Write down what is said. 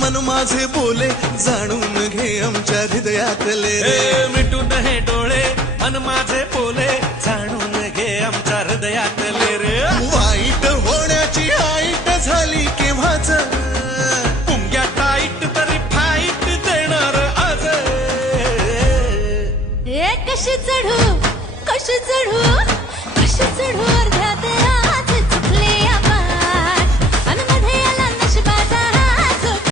मन माझे बोले जाणून घे आमच्या हृदयातले रे. मिटून हे डोळे मन माझे बोले जाणून घे आमच्या हृदयात